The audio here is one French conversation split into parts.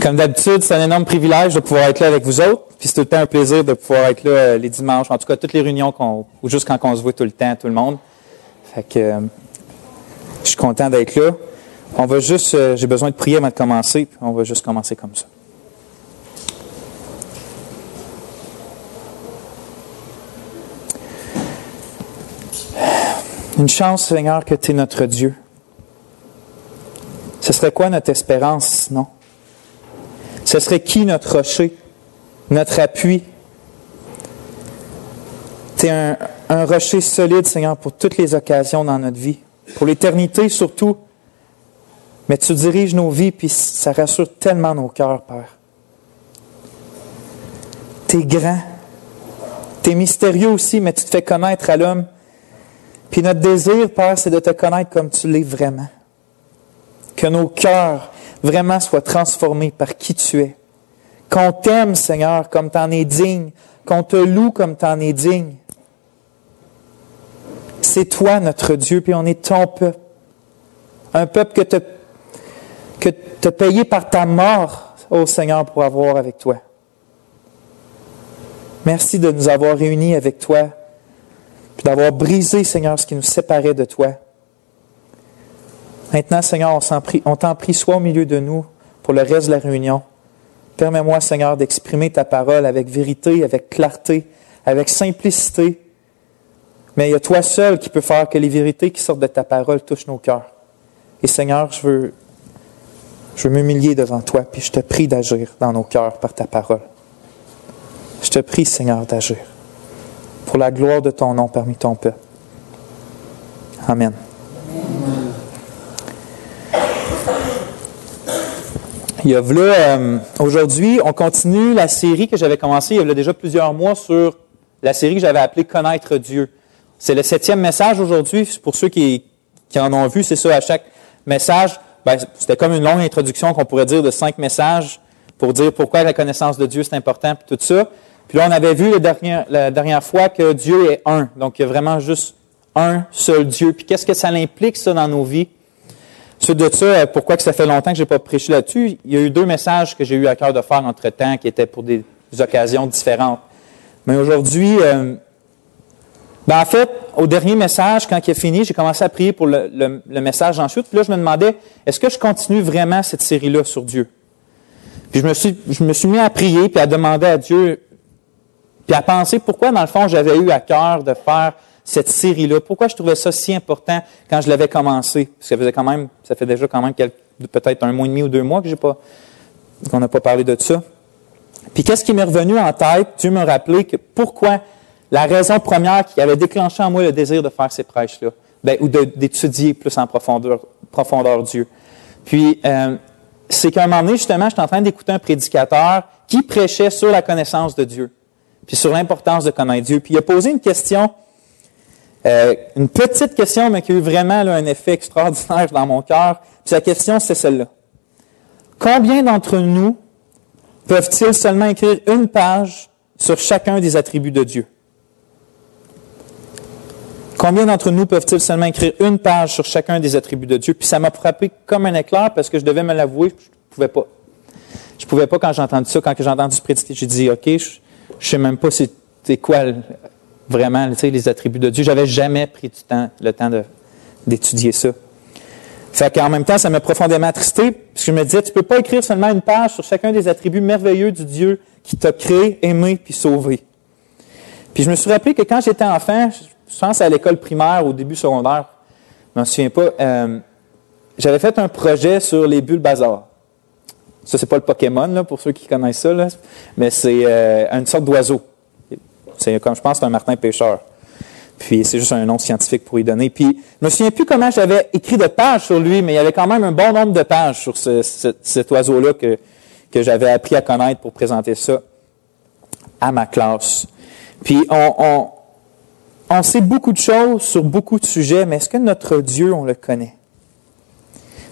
Comme d'habitude, c'est un énorme privilège de pouvoir être là avec vous autres. Puis c'est tout le temps un plaisir de pouvoir être là les dimanches, en tout cas toutes les réunions ou juste quand on se voit tout le temps, tout le monde. Fait que je suis content d'être là. On va juste, j'ai besoin de prier avant de commencer, puis on va juste commencer comme ça. Une chance, Seigneur, que tu es notre Dieu. Ce serait quoi notre espérance sinon? Ce serait qui notre rocher, notre appui? Tu es un rocher solide, Seigneur, pour toutes les occasions dans notre vie. Pour l'éternité surtout. Mais tu diriges nos vies, puis ça rassure tellement nos cœurs, Père. Tu es grand. Tu es mystérieux aussi, mais tu te fais connaître à l'homme. Puis notre désir, Père, c'est de te connaître comme tu l'es vraiment. Que nos cœurs vraiment soient transformés par qui tu es. Qu'on t'aime, Seigneur, comme tu en es digne. Qu'on te loue comme tu en es digne. C'est toi, notre Dieu, puis on est ton peuple. Un peuple que tu as payé par ta mort, ô Seigneur, pour avoir avec toi. Merci de nous avoir réunis avec toi, puis d'avoir brisé, Seigneur, ce qui nous séparait de toi. Maintenant, Seigneur, on t'en prie, sois au milieu de nous pour le reste de la réunion. Permets-moi, Seigneur, d'exprimer ta parole avec vérité, avec clarté, avec simplicité. Mais il y a toi seul qui peux faire que les vérités qui sortent de ta parole touchent nos cœurs. Et Seigneur, je veux m'humilier devant toi, puis je te prie d'agir dans nos cœurs par ta parole. Je te prie, Seigneur, d'agir pour la gloire de ton nom parmi ton peuple. Amen. Aujourd'hui, on continue la série que j'avais commencée il y a déjà plusieurs mois sur la série que j'avais appelée « Connaître Dieu ». C'est le 7e message aujourd'hui. Pour ceux qui en ont vu, c'est ça, à chaque message, c'était comme une longue introduction qu'on pourrait dire de 5 messages pour dire pourquoi la connaissance de Dieu c'est important, puis tout ça. Puis là, on avait vu la dernière fois que Dieu est un. Donc, il y a vraiment juste un seul Dieu. Puis qu'est-ce que ça implique, ça, dans nos vies? Suite de ça, pourquoi que ça fait longtemps que je n'ai pas prêché là-dessus? Il y a eu 2 messages que j'ai eu à cœur de faire entre-temps qui étaient pour des occasions différentes. Mais aujourd'hui, en fait, au dernier message, quand il a fini, j'ai commencé à prier pour le message ensuite. Puis là, je me demandais, est-ce que je continue vraiment cette série-là sur Dieu? Puis je me suis mis à prier, puis à demander à Dieu, puis à penser pourquoi, dans le fond, j'avais eu à cœur de faire cette série-là. Pourquoi je trouvais ça si important quand je l'avais commencé? Parce que ça fait déjà quand même peut-être 1 mois et demi ou 2 mois qu'on n'a pas parlé de ça. Puis qu'est-ce qui m'est revenu en tête? Dieu m'a rappelé que pourquoi la raison première qui avait déclenché en moi le désir de faire ces prêches-là, ou d'étudier plus en profondeur Dieu. Puis, c'est qu'à un moment donné, justement, j'étais en train d'écouter un prédicateur qui prêchait sur la connaissance de Dieu, puis sur l'importance de connaître Dieu. Puis il a posé une question, une petite question, mais qui a eu vraiment un effet extraordinaire dans mon cœur. Puis sa question, c'est celle-là. Combien d'entre nous peuvent-ils seulement écrire une page sur chacun des attributs de Dieu? Combien d'entre nous peuvent-ils seulement écrire une page sur chacun des attributs de Dieu? Puis ça m'a frappé comme un éclair parce que je devais me l'avouer, je ne pouvais pas. Je ne pouvais pas quand j'ai entendu ça, quand j'ai entendu prédiquer. J'ai dit, OK, je ne sais même pas c'est quoi vraiment les attributs de Dieu. Je n'avais jamais pris le temps d'étudier ça. Fait qu'en même temps, ça m'a profondément attristé, parce que je me disais, tu ne peux pas écrire seulement une page sur chacun des attributs merveilleux du Dieu qui t'a créé, aimé, puis sauvé. Puis je me suis rappelé que quand j'étais enfant, je pense à l'école primaire, au début secondaire, je ne m'en souviens pas, j'avais fait un projet sur les Bulbasaur. Ça, c'est pas le Pokémon, là, pour ceux qui connaissent ça, là, mais c'est une sorte d'oiseau. C'est comme je pense, c'est un martin pêcheur. Puis c'est juste un nom scientifique pour y donner. Puis je me souviens plus comment j'avais écrit de pages sur lui, mais il y avait quand même un bon nombre de pages sur cet oiseau-là que j'avais appris à connaître pour présenter ça à ma classe. Puis on sait beaucoup de choses sur beaucoup de sujets, mais est-ce que notre Dieu, on le connaît?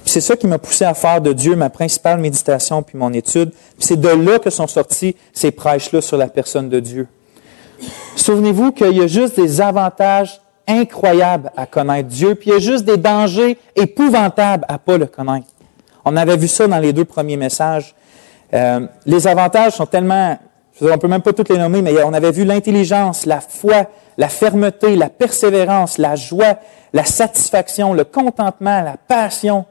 Puis c'est ça qui m'a poussé à faire de Dieu ma principale méditation puis mon étude. Puis c'est de là que sont sortis ces prêches-là sur la personne de Dieu. Souvenez-vous qu'il y a juste des avantages incroyables à connaître Dieu, puis il y a juste des dangers épouvantables à ne pas le connaître. On avait vu ça dans les 2 premiers messages. Les avantages sont tellement, on ne peut même pas tous les nommer, mais on avait vu l'intelligence, la foi, la fermeté, la persévérance, la joie, la satisfaction, le contentement, la passion.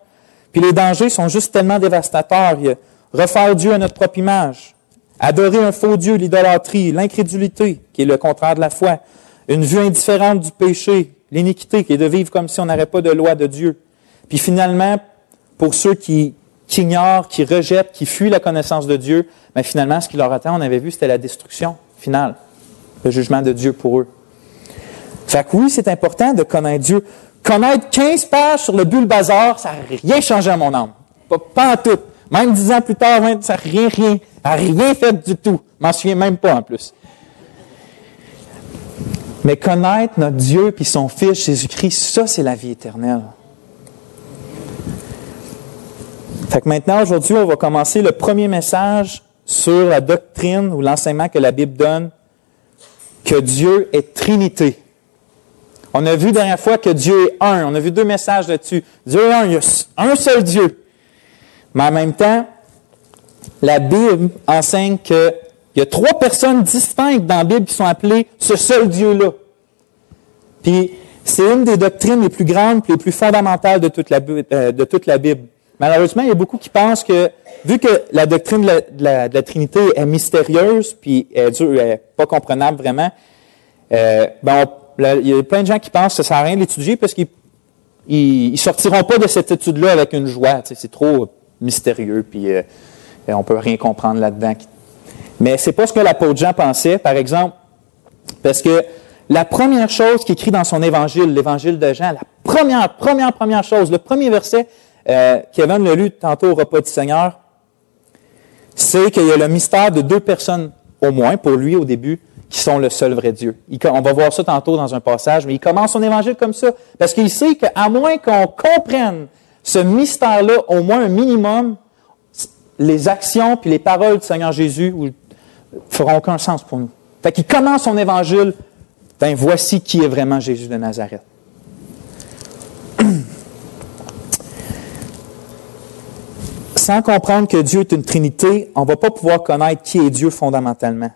Puis les dangers sont juste tellement dévastateurs. Il y a refaire Dieu à notre propre image, adorer un faux Dieu, l'idolâtrie, l'incrédulité, qui est le contraire de la foi, une vue indifférente du péché, l'iniquité, qui est de vivre comme si on n'aurait pas de loi de Dieu. Puis finalement, pour ceux qui ignorent, qui rejettent, qui fuient la connaissance de Dieu, mais finalement, ce qui leur attend, on avait vu, c'était la destruction finale, le jugement de Dieu pour eux. Fait que oui, c'est important de connaître Dieu. Connaître 15 pages sur le Bulbazar, ça n'a rien changé à mon âme. Pas en tout. Même 10 ans plus tard, ça n'a rien fait du tout. Je m'en souviens même pas en plus. Mais connaître notre Dieu puis son Fils Jésus-Christ, ça, c'est la vie éternelle. Fait que maintenant, aujourd'hui, on va commencer le premier message sur la doctrine ou l'enseignement que la Bible donne, que Dieu est Trinité. On a vu la dernière fois que Dieu est un. On a vu 2 messages là-dessus. Dieu est un, il y a un seul Dieu. Mais en même temps, la Bible enseigne qu'il y a 3 personnes distinctes dans la Bible qui sont appelées ce seul Dieu-là. Puis, c'est une des doctrines les plus grandes et les plus fondamentales de toute la Bible. Malheureusement, il y a beaucoup qui pensent que, vu que la doctrine de la Trinité est mystérieuse, puis elle n'est pas comprenable vraiment, il y a plein de gens qui pensent que ça ne sert à rien de l'étudier parce qu'ils ne sortiront pas de cette étude-là avec une joie. Tu sais, c'est trop mystérieux, puis on ne peut rien comprendre là-dedans. Mais c'est pas ce que l'apôtre Jean pensait, par exemple, parce que la première chose qu'il écrit dans son évangile, l'évangile de Jean, la première chose, le premier verset, Kevin l'a lu tantôt au repas du Seigneur, c'est qu'il y a le mystère de 2 personnes, au moins pour lui au début, qui sont le seul vrai Dieu. On va voir ça tantôt dans un passage, mais il commence son évangile comme ça, parce qu'il sait qu'à moins qu'on comprenne ce mystère-là, au moins un minimum, les actions puis les paroles du Seigneur Jésus ne feront aucun sens pour nous. Fait qu'il commence son évangile, voici qui est vraiment Jésus de Nazareth. Sans comprendre que Dieu est une Trinité, on ne va pas pouvoir connaître qui est Dieu fondamentalement.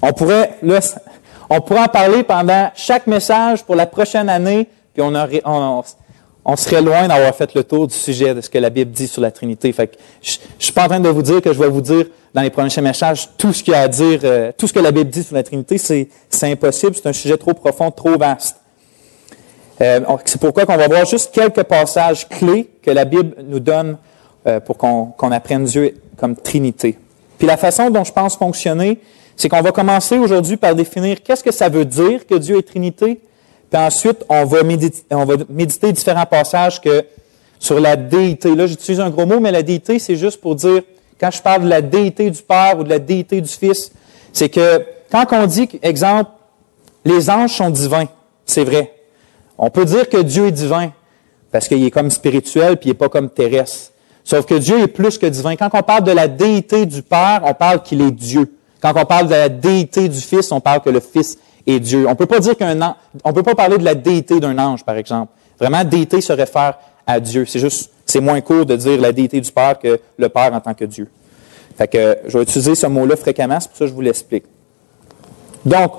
On pourrait en parler pendant chaque message pour la prochaine année, puis on serait loin d'avoir fait le tour du sujet de ce que la Bible dit sur la Trinité. Fait que je ne suis pas en train de vous dire que je vais vous dire dans les prochains messages tout ce qu'il y a à dire, tout ce que la Bible dit sur la Trinité, c'est impossible, c'est un sujet trop profond, trop vaste. C'est pourquoi on va voir juste quelques passages clés que la Bible nous donne pour qu'on apprenne Dieu comme Trinité. Puis la façon dont je pense fonctionner, c'est qu'on va commencer aujourd'hui par définir qu'est-ce que ça veut dire que Dieu est Trinité, puis ensuite on va méditer différents passages sur la déité. Là, j'utilise un gros mot, mais la déité, c'est juste pour dire, quand je parle de la déité du Père ou de la déité du Fils, c'est que quand on dit, exemple, les anges sont divins, c'est vrai. On peut dire que Dieu est divin, parce qu'il est comme spirituel, puis il n'est pas comme terrestre. Sauf que Dieu est plus que divin. Quand on parle de la déité du Père, on parle qu'il est Dieu. Quand on parle de la déité du Fils, on parle que le Fils est Dieu. On peut pas dire on peut pas parler de la déité d'un ange, par exemple. Vraiment, déité se réfère à Dieu. C'est moins court de dire la déité du Père que le Père en tant que Dieu. Fait que je vais utiliser ce mot-là fréquemment, c'est pour ça que je vous l'explique. Donc,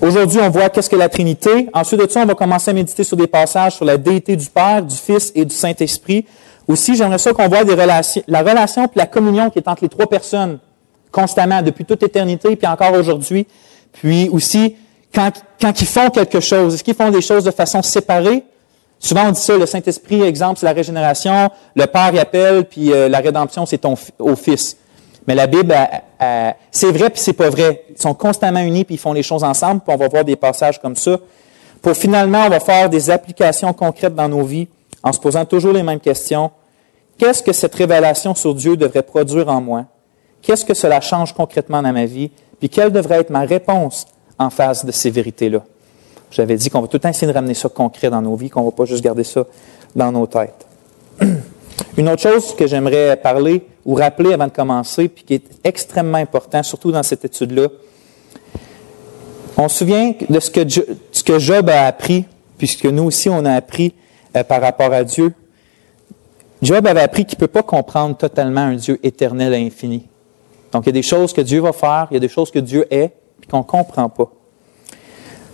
aujourd'hui, on voit qu'est-ce que la Trinité. Ensuite de ça, on va commencer à méditer sur des passages sur la déité du Père, du Fils et du Saint-Esprit. Aussi, j'aimerais ça qu'on voit la relation et la communion qui est entre les 3 personnes constamment, depuis toute éternité, puis encore aujourd'hui. Puis aussi, quand ils font quelque chose, est-ce qu'ils font des choses de façon séparée? Souvent, on dit ça, le Saint-Esprit, exemple, c'est la régénération, le Père y appelle, puis la rédemption, c'est au Fils. Mais la Bible, c'est vrai puis c'est pas vrai. Ils sont constamment unis puis ils font les choses ensemble, puis on va voir des passages comme ça. Pour finalement, on va faire des applications concrètes dans nos vies en se posant toujours les mêmes questions. Qu'est-ce que cette révélation sur Dieu devrait produire en moi? Qu'est-ce que cela change concrètement dans ma vie? Puis quelle devrait être ma réponse en face de ces vérités-là? J'avais dit qu'on va tout le temps essayer de ramener ça concret dans nos vies, qu'on ne va pas juste garder ça dans nos têtes. Une autre chose que j'aimerais parler ou rappeler avant de commencer, puis qui est extrêmement important, surtout dans cette étude-là, on se souvient de ce que Job a appris, puisque nous aussi on a appris par rapport à Dieu. Job avait appris qu'il ne peut pas comprendre totalement un Dieu éternel et infini. Donc, il y a des choses que Dieu va faire, il y a des choses que Dieu est, puis qu'on ne comprend pas.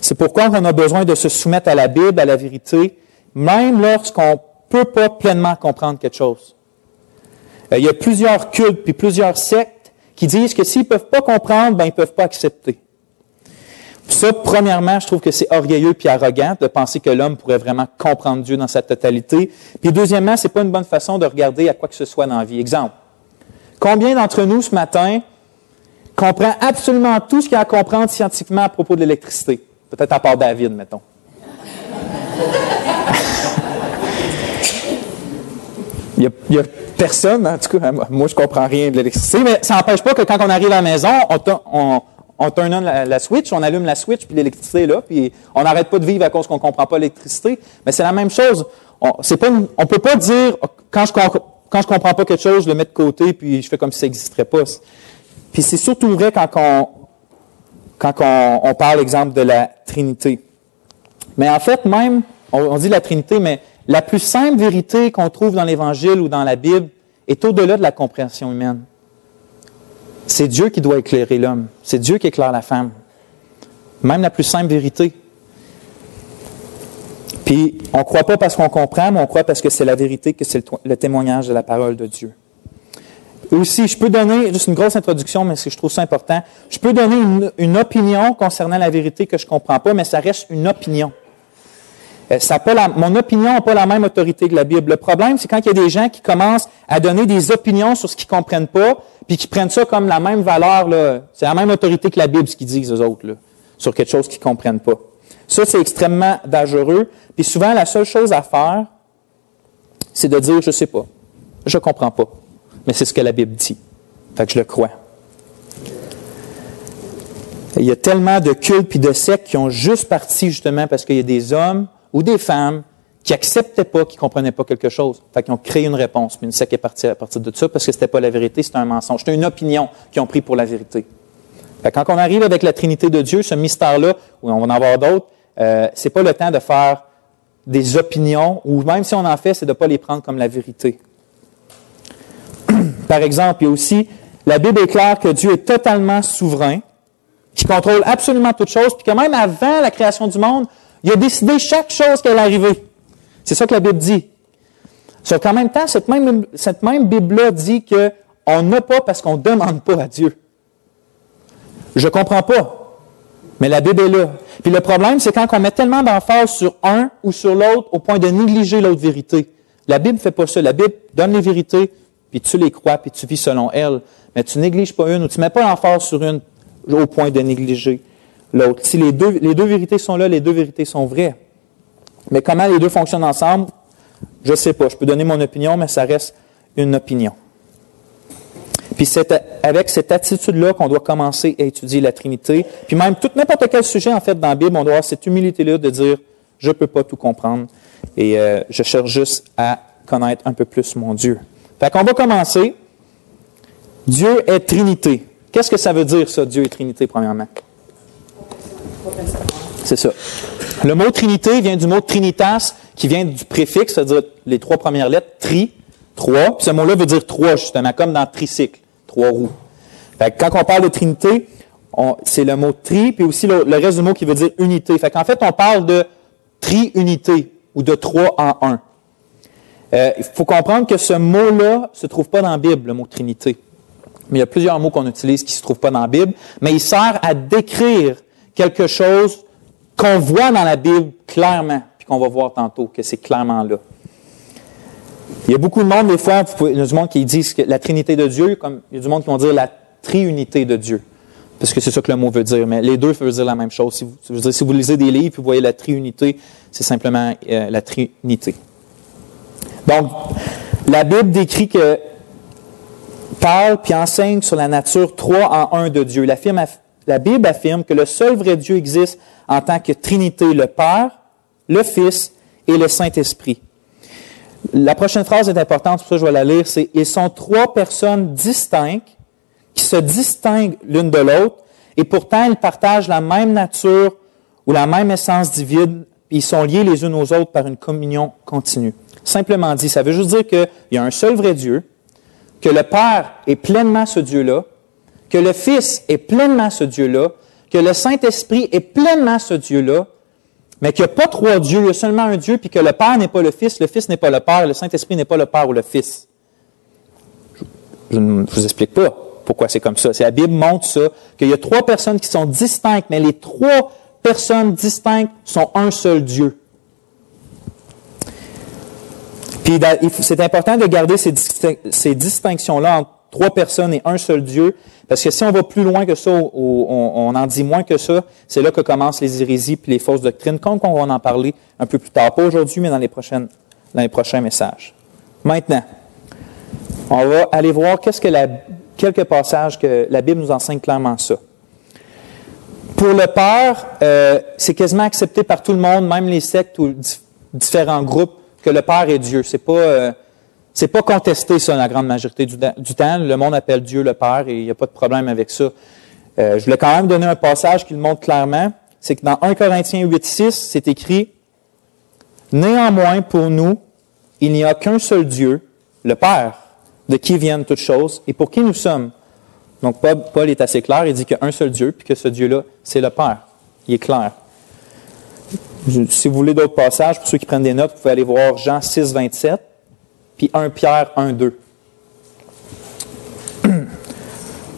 C'est pourquoi on a besoin de se soumettre à la Bible, à la vérité, même lorsqu'on ne peut pas pleinement comprendre quelque chose. Il y a plusieurs cultes puis plusieurs sectes qui disent que s'ils ne peuvent pas comprendre, ben ils ne peuvent pas accepter. Ça, premièrement, je trouve que c'est orgueilleux puis arrogant de penser que l'homme pourrait vraiment comprendre Dieu dans sa totalité. Puis deuxièmement, ce n'est pas une bonne façon de regarder à quoi que ce soit dans la vie. Exemple, combien d'entre nous ce matin comprend absolument tout ce qu'il y a à comprendre scientifiquement à propos de l'électricité? Peut-être à part David, mettons. Il y a personne, en tout cas, moi je ne comprends rien de l'électricité, mais ça n'empêche pas que quand on arrive à la maison, on turn on la switch, on allume la switch, puis l'électricité est là, puis on n'arrête pas de vivre à cause qu'on ne comprend pas l'électricité. Mais c'est la même chose. On ne peut pas dire, quand je ne comprends pas quelque chose, je le mets de côté, puis je fais comme si ça n'existerait pas. Puis c'est surtout vrai quand on parle, exemple, de la Trinité. Mais en fait, même, on dit la Trinité, mais la plus simple vérité qu'on trouve dans l'Évangile ou dans la Bible est au-delà de la compréhension humaine. C'est Dieu qui doit éclairer l'homme. C'est Dieu qui éclaire la femme. Même la plus simple vérité. Puis, on ne croit pas parce qu'on comprend, mais on croit parce que c'est la vérité, que c'est le témoignage de la parole de Dieu. Et aussi, je peux donner, juste une grosse introduction, mais je trouve ça important, je peux donner une opinion concernant la vérité que je ne comprends pas, mais ça reste une opinion. Mon opinion n'a pas la même autorité que la Bible. Le problème, c'est quand il y a des gens qui commencent à donner des opinions sur ce qu'ils ne comprennent pas, puis qui prennent ça comme la même valeur, là, c'est la même autorité que la Bible, ce qu'ils disent eux autres, là, sur quelque chose qu'ils ne comprennent pas. Ça, c'est extrêmement dangereux. Puis souvent, la seule chose à faire, c'est de dire, je ne sais pas, je ne comprends pas. Mais c'est ce que la Bible dit. Fait que je le crois. Il y a tellement de cultes et de sectes qui ont juste parti justement parce qu'il y a des hommes ou des femmes qui n'acceptaient pas, qui ne comprenaient pas quelque chose. Fait qu'ils ont créé une réponse. Puis une secte est partie à partir de ça parce que ce n'était pas la vérité, c'était un mensonge. C'était une opinion qu'ils ont pris pour la vérité. Fait que quand on arrive avec la Trinité de Dieu, ce mystère-là, où on va en avoir d'autres, ce n'est pas le temps de faire des opinions, ou même si on en fait, c'est de ne pas les prendre comme la vérité. Par exemple, il y a aussi, la Bible est claire que Dieu est totalement souverain, qui contrôle absolument toutes choses, puis que même avant la création du monde, il a décidé chaque chose qui allait arriver. C'est ça que la Bible dit. Sauf qu'en même temps, cette même Bible-là dit qu'on n'a pas parce qu'on ne demande pas à Dieu. Je ne comprends pas, mais la Bible est là. Puis le problème, c'est quand on met tellement d'emphase sur un ou sur l'autre au point de négliger l'autre vérité. La Bible ne fait pas ça. La Bible donne les vérités, puis tu les crois, puis tu vis selon elles. Mais tu ne négliges pas une ou tu ne mets pas l'emphase sur une au point de négliger l'autre. Si les deux vérités sont là, les deux vérités sont vraies. Mais comment les deux fonctionnent ensemble, je ne sais pas. Je peux donner mon opinion, mais ça reste une opinion. Puis c'est avec cette attitude-là qu'on doit commencer à étudier la Trinité. Puis même n'importe quel sujet, en fait, dans la Bible, on doit avoir cette humilité-là de dire « je ne peux pas tout comprendre et je cherche juste à connaître un peu plus mon Dieu ». Fait qu'on va commencer. Dieu est Trinité. Qu'est-ce que ça veut dire, ça, Dieu est Trinité, premièrement? C'est ça. Le mot Trinité vient du mot Trinitas, qui vient du préfixe, c'est-à-dire les trois premières lettres, tri, trois. Puis ce mot-là veut dire trois, justement, comme dans tricycle, trois roues. Fait que quand on parle de Trinité, c'est le mot tri, puis aussi le reste du mot qui veut dire unité. Fait qu'en fait, on parle de tri-unité, ou de trois en un. Il faut comprendre que ce mot-là ne se trouve pas dans la Bible, le mot Trinité. Mais il y a plusieurs mots qu'on utilise qui ne se trouvent pas dans la Bible, mais il sert à décrire quelque chose qu'on voit dans la Bible clairement, puis qu'on va voir tantôt, que c'est clairement là. Il y a beaucoup de monde, des fois, il y a du monde qui disent que la Trinité de Dieu, comme il y a du monde qui vont dire la triunité de Dieu, parce que c'est ça que le mot veut dire, mais les deux veulent dire la même chose. Si vous lisez des livres, puis vous voyez la triunité, c'est simplement la Trinité. Donc, la Bible décrit que parle puis enseigne sur la nature 3 en 1 de Dieu. La Bible affirme que le seul vrai Dieu existe en tant que Trinité, le Père, le Fils et le Saint-Esprit. La prochaine phrase est importante, pour ça je vais la lire, c'est « Ils sont trois personnes distinctes qui se distinguent l'une de l'autre et pourtant ils partagent la même nature ou la même essence divine et ils sont liés les unes aux autres par une communion continue. » Simplement dit, ça veut juste dire qu'il y a un seul vrai Dieu, que le Père est pleinement ce Dieu-là, que le Fils est pleinement ce Dieu-là, que le Saint-Esprit est pleinement ce Dieu-là, mais qu'il n'y a pas trois dieux, il y a seulement un Dieu, puis que le Père n'est pas le Fils n'est pas le Père, le Saint-Esprit n'est pas le Père ou le Fils. Je ne vous explique pas pourquoi c'est comme ça. La Bible montre ça, qu'il y a trois personnes qui sont distinctes, mais les trois personnes distinctes sont un seul Dieu. Puis c'est important de garder ces distinctions-là entre trois personnes et un seul Dieu, parce que si on va plus loin que ça, on en dit moins que ça, c'est là que commencent les hérésies et les fausses doctrines, comme on va en parler un peu plus tard. Pas aujourd'hui, mais dans les prochains messages. Maintenant, on va aller voir quelques passages que la Bible nous enseigne clairement ça. Pour le Père, c'est quasiment accepté par tout le monde, même les sectes ou différents groupes, que le Père est Dieu. C'est pas contesté, ça, la grande majorité du temps. Le monde appelle Dieu le Père et il n'y a pas de problème avec ça. Je voulais quand même donner un passage qui le montre clairement. C'est que dans 1 Corinthiens 8,6, c'est écrit « Néanmoins, pour nous, il n'y a qu'un seul Dieu, le Père, de qui viennent toutes choses et pour qui nous sommes. » Donc, Paul est assez clair. Il dit qu'il y a un seul Dieu puis que ce Dieu-là, c'est le Père. Il est clair. Si vous voulez d'autres passages, pour ceux qui prennent des notes, vous pouvez aller voir Jean 6, 27. Puis 1 Pierre 1, 2.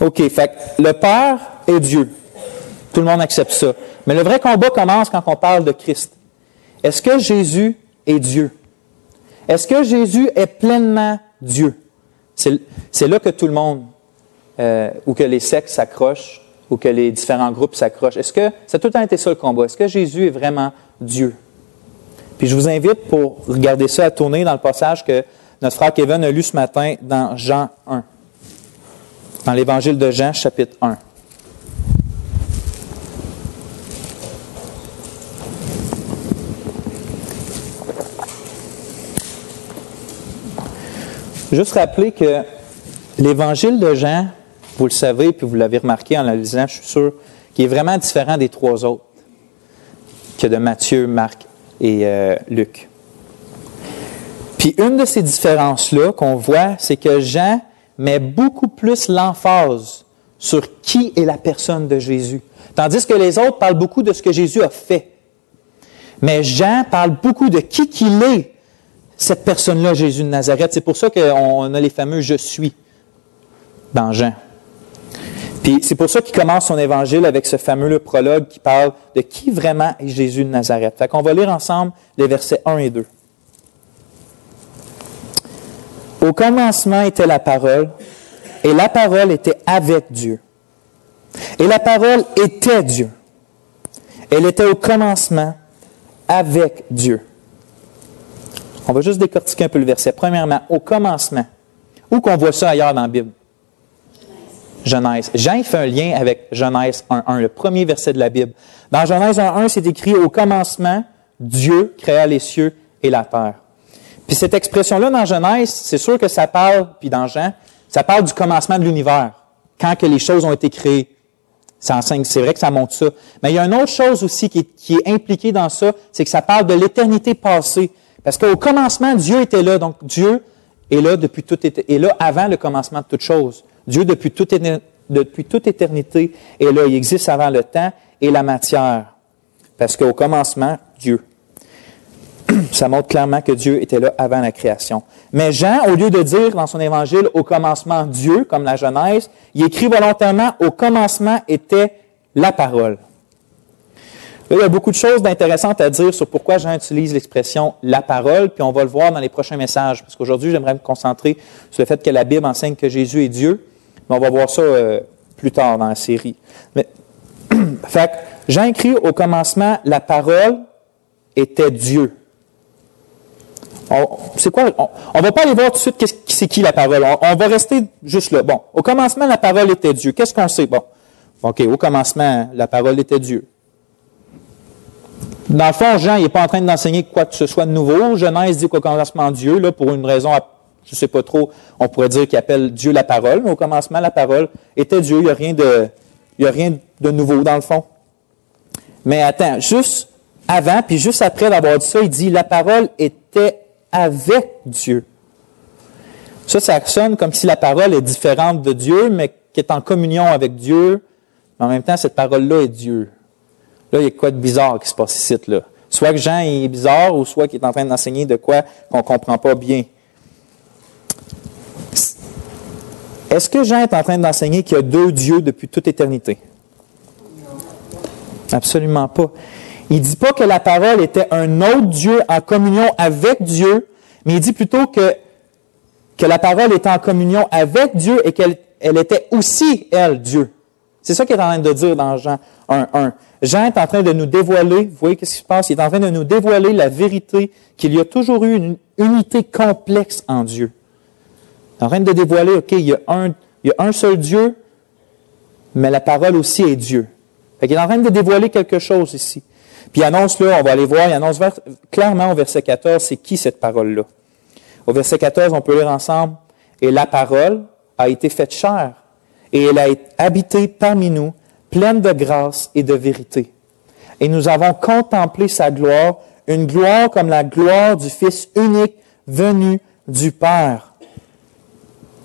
OK, fait que le Père est Dieu. Tout le monde accepte ça. Mais le vrai combat commence quand on parle de Christ. Est-ce que Jésus est Dieu? Est-ce que Jésus est pleinement Dieu? C'est là que tout le monde, ou que les sectes s'accrochent, ou que les différents groupes s'accrochent. Est-ce que ça a tout le temps été ça le combat? Est-ce que Jésus est vraiment Dieu? Puis je vous invite pour regarder ça à tourner dans le passage que notre frère Kevin a lu ce matin dans Jean 1, dans l'Évangile de Jean, chapitre 1. Juste rappeler que l'Évangile de Jean, vous le savez, puis vous l'avez remarqué en la lisant, je suis sûr, qu'il est vraiment différent des trois autres, que de Matthieu, Marc et Luc. Puis une de ces différences-là qu'on voit, c'est que Jean met beaucoup plus l'emphase sur qui est la personne de Jésus. Tandis que les autres parlent beaucoup de ce que Jésus a fait. Mais Jean parle beaucoup de qui qu'il est, cette personne-là, Jésus de Nazareth. C'est pour ça qu'on a les fameux « Je suis » dans Jean. Puis c'est pour ça qu'il commence son évangile avec ce fameux prologue qui parle de qui vraiment est Jésus de Nazareth. Fait qu'on va lire ensemble les versets 1 et 2. Au commencement était la parole, et la parole était avec Dieu. Et la parole était Dieu. Elle était au commencement avec Dieu. On va juste décortiquer un peu le verset. Premièrement, au commencement. Où qu'on voit ça ailleurs dans la Bible? Genèse. Jean il fait un lien avec Genèse 1.1, le premier verset de la Bible. Dans Genèse 1.1, c'est écrit « Au commencement, Dieu créa les cieux et la terre ». Puis cette expression-là dans Genèse, c'est sûr que ça parle, puis dans Jean, ça parle du commencement de l'univers, quand que les choses ont été créées. Ça enseigne, c'est vrai que ça montre ça. Mais il y a une autre chose aussi qui est impliquée dans ça, c'est que ça parle de l'éternité passée. Parce qu'au commencement, Dieu était là. Donc Dieu est là depuis est là avant le commencement de toute chose. Dieu, depuis toute éternité, est là. Il existe avant le temps et la matière. Parce qu'au commencement, Dieu. Ça montre clairement que Dieu était là avant la création. Mais Jean, au lieu de dire dans son évangile « au commencement Dieu », comme la Genèse, il écrit volontairement « au commencement était la parole ». Là, il y a beaucoup de choses d'intéressantes à dire sur pourquoi Jean utilise l'expression « la parole », puis on va le voir dans les prochains messages. Parce qu'aujourd'hui, j'aimerais me concentrer sur le fait que la Bible enseigne que Jésus est Dieu, mais on va voir ça plus tard dans la série. Mais, fait que Jean écrit « au commencement, la parole était Dieu ». C'est quoi? On ne va pas aller voir tout de suite c'est qui la parole. On va rester juste là. Bon, au commencement, la parole était Dieu. Qu'est-ce qu'on sait? Bon, OK, au commencement, la parole était Dieu. Dans le fond, Jean, il n'est pas en train d'enseigner quoi que ce soit de nouveau. Genèse dit qu'au commencement, Dieu, là, pour une raison, je ne sais pas trop, on pourrait dire qu'il appelle Dieu la parole, mais au commencement, la parole était Dieu. Il n'y a rien de nouveau, dans le fond. Mais attends, juste avant, puis juste après d'avoir dit ça, il dit « la parole était avec Dieu ». Ça sonne comme si la parole est différente de Dieu, mais qui est en communion avec Dieu. Mais en même temps, cette parole-là est Dieu. Là, il y a quoi de bizarre qui se passe ici, là. Soit que Jean est bizarre, ou soit qu'il est en train d'enseigner de quoi qu'on ne comprend pas bien. Est-ce que Jean est en train d'enseigner qu'il y a deux dieux depuis toute éternité? Absolument pas. Il ne dit pas que la parole était un autre Dieu en communion avec Dieu, mais il dit plutôt que la parole était en communion avec Dieu et qu'elle était aussi, elle, Dieu. C'est ça qu'il est en train de dire dans Jean 1.1. Jean est en train de nous dévoiler, vous voyez ce qui se passe? Il est en train de nous dévoiler la vérité qu'il y a toujours eu une unité complexe en Dieu. Il est en train de dévoiler, OK, il y a un seul Dieu, mais la parole aussi est Dieu. Il est en train de dévoiler quelque chose ici. Puis il annonce là, on va aller voir, il annonce clairement au verset 14, c'est qui cette parole-là? Au verset 14, on peut lire ensemble, « Et la parole a été faite chair, et elle a habité parmi nous, pleine de grâce et de vérité. Et nous avons contemplé sa gloire, une gloire comme la gloire du Fils unique venu du Père. »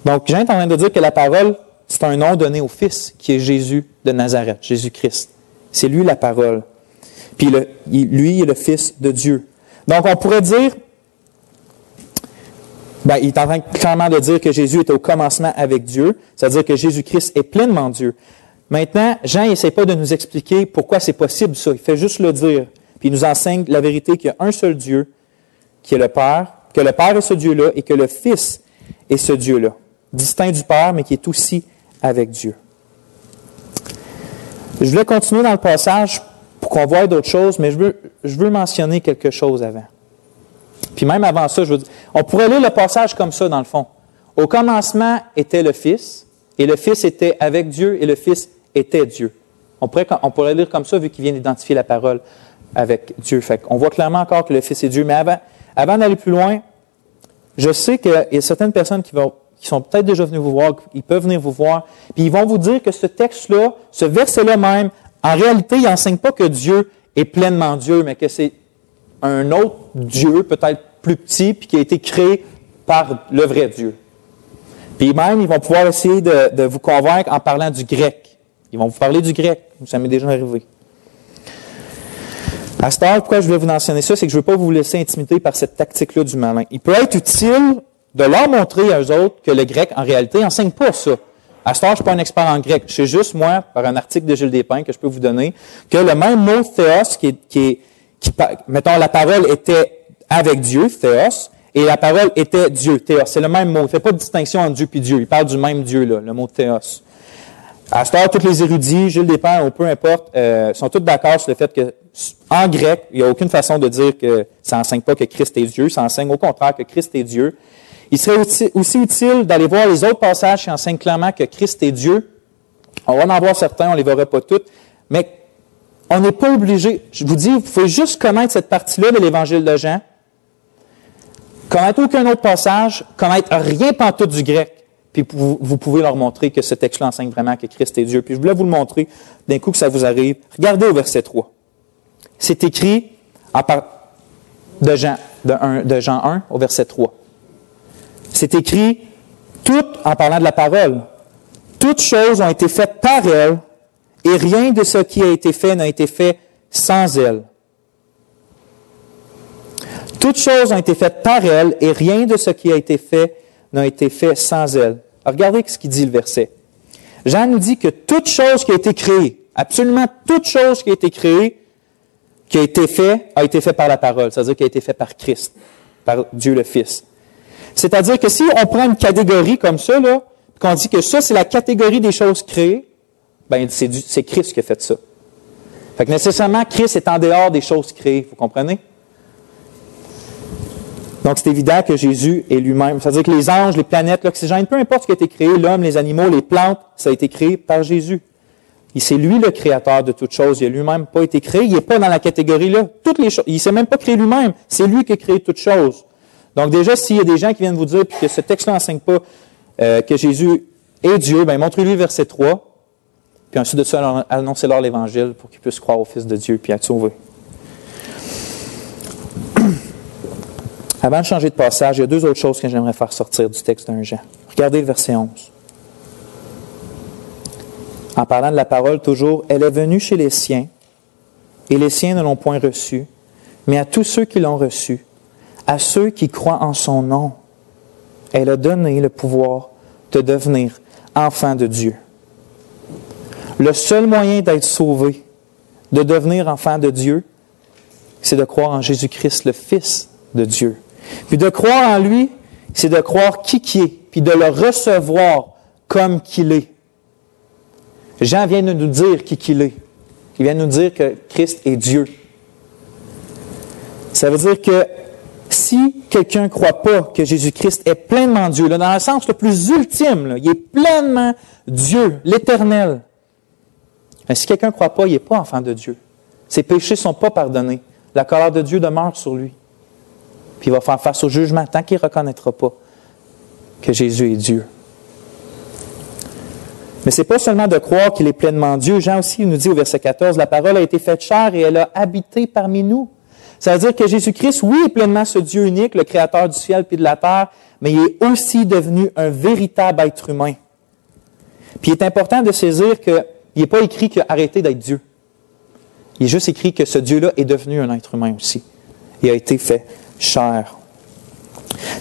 Donc, Jean est en train de dire que la parole, c'est un nom donné au Fils, qui est Jésus de Nazareth, Jésus-Christ. C'est lui la parole. Puis lui, il est le Fils de Dieu. Donc, on pourrait dire, il est en train clairement de dire que Jésus était au commencement avec Dieu, c'est-à-dire que Jésus-Christ est pleinement Dieu. Maintenant, Jean n'essaie pas de nous expliquer pourquoi c'est possible ça, il fait juste le dire. Puis il nous enseigne la vérité qu'il y a un seul Dieu, qui est le Père, que le Père est ce Dieu-là et que le Fils est ce Dieu-là, distinct du Père, mais qui est aussi avec Dieu. Je voulais continuer dans le passage pour qu'on voie d'autres choses, mais je veux mentionner quelque chose avant. Puis même avant ça, on pourrait lire le passage comme ça, dans le fond. Au commencement était le Fils, et le Fils était avec Dieu, et le Fils était Dieu. On pourrait lire comme ça, vu qu'il vient d'identifier la parole avec Dieu. Fait qu'on voit clairement encore que le Fils est Dieu. Mais avant d'aller plus loin, je sais qu'il y a certaines personnes qui sont peut-être déjà venues vous voir, ils peuvent venir vous voir, puis ils vont vous dire que ce texte-là, ce verset-là même, en réalité, il n'enseigne pas que Dieu est pleinement Dieu, mais que c'est un autre Dieu, peut-être plus petit, puis qui a été créé par le vrai Dieu. Puis même, ils vont pouvoir essayer de vous convaincre en parlant du grec. Ils vont vous parler du grec. Ça m'est déjà arrivé. À cette heure, pourquoi je voulais vous mentionner ça, c'est que je ne veux pas vous laisser intimider par cette tactique-là du malin. Il peut être utile de leur montrer à eux autres que le grec, en réalité, n'enseigne pas ça. À cette heure, je ne suis pas un expert en grec. Je sais juste, moi, par un article de Gilles Despins que je peux vous donner, que le même mot théos, mettons, la parole était avec Dieu, théos, et la parole était Dieu, théos. C'est le même mot. Il ne fait pas de distinction entre Dieu et Dieu. Il parle du même Dieu, là, le mot théos. À cette heure, tous les érudits, Gilles Despins, ou peu importe, sont tous d'accord sur le fait que, en grec, il n'y a aucune façon de dire que ça n'enseigne pas que Christ est Dieu. Ça enseigne au contraire que Christ est Dieu. Il serait aussi utile d'aller voir les autres passages qui enseignent clairement que Christ est Dieu. On va en voir certains, on ne les verra pas toutes, mais on n'est pas obligé. Je vous dis, vous pouvez juste connaître cette partie-là de l'Évangile de Jean, connaître aucun autre passage, connaître rien pantoute du grec, puis vous pouvez leur montrer que ce texte-là enseigne vraiment que Christ est Dieu. Puis je voulais vous le montrer d'un coup que ça vous arrive. Regardez au verset 3. C'est écrit de Jean 1 au verset 3. C'est écrit, en parlant de la parole, toutes choses ont été faites par elle, et rien de ce qui a été fait n'a été fait sans elle. Toutes choses ont été faites par elle, et rien de ce qui a été fait n'a été fait sans elle. Alors, regardez ce qu'il dit le verset. Jean nous dit que toute chose qui a été créée, absolument toute chose qui a été créée, qui a été fait par la parole, c'est-à-dire qui a été fait par Christ, par Dieu le Fils. C'est-à-dire que si on prend une catégorie comme ça, là, qu'on dit que ça, c'est la catégorie des choses créées, ben c'est Christ qui a fait ça. Fait que nécessairement, Christ est en dehors des choses créées, vous comprenez? Donc, c'est évident que Jésus est lui-même. C'est-à-dire que les anges, les planètes, l'oxygène, peu importe ce qui a été créé, l'homme, les animaux, les plantes, ça a été créé par Jésus. Et c'est lui le créateur de toutes choses. Il n'a lui-même pas été créé. Il n'est pas dans la catégorie-là. Toutes les choses. Il ne s'est même pas créé lui-même. C'est lui qui a créé toutes choses. Donc déjà, s'il y a des gens qui viennent vous dire que ce texte-là n'enseigne pas que Jésus est Dieu, bien montrez-lui verset 3, puis ensuite de ça, annoncez-leur l'Évangile pour qu'ils puissent croire au Fils de Dieu puis être sauvés. Avant de changer de passage, il y a deux autres choses que j'aimerais faire sortir du texte d'un Jean. Regardez le verset 11. En parlant de la parole, toujours, « Elle est venue chez les siens, et les siens ne l'ont point reçue, mais à tous ceux qui l'ont reçue, à ceux qui croient en son nom, elle a donné le pouvoir de devenir enfants de Dieu. » Le seul moyen d'être sauvé, de devenir enfant de Dieu, c'est de croire en Jésus-Christ, le Fils de Dieu. Puis de croire en lui, c'est de croire qui est, puis de le recevoir comme qu'il est. Jean vient de nous dire qui qu'il est. Il vient de nous dire que Christ est Dieu. Ça veut dire que si quelqu'un ne croit pas que Jésus-Christ est pleinement Dieu, là, dans le sens le plus ultime, là, il est pleinement Dieu, l'Éternel. Mais si quelqu'un ne croit pas, il n'est pas enfant de Dieu. Ses péchés ne sont pas pardonnés. La colère de Dieu demeure sur lui. Puis il va faire face au jugement tant qu'il ne reconnaîtra pas que Jésus est Dieu. Mais ce n'est pas seulement de croire qu'il est pleinement Dieu. Jean aussi nous dit au verset 14, « La parole a été faite chair et elle a habité parmi nous. » Ça veut dire que Jésus-Christ, oui, est pleinement ce Dieu unique, le Créateur du ciel et de la terre, mais il est aussi devenu un véritable être humain. Puis il est important de saisir qu'il n'est pas écrit qu'il a arrêté d'être Dieu. Il est juste écrit que ce Dieu-là est devenu un être humain aussi. Il a été fait chair.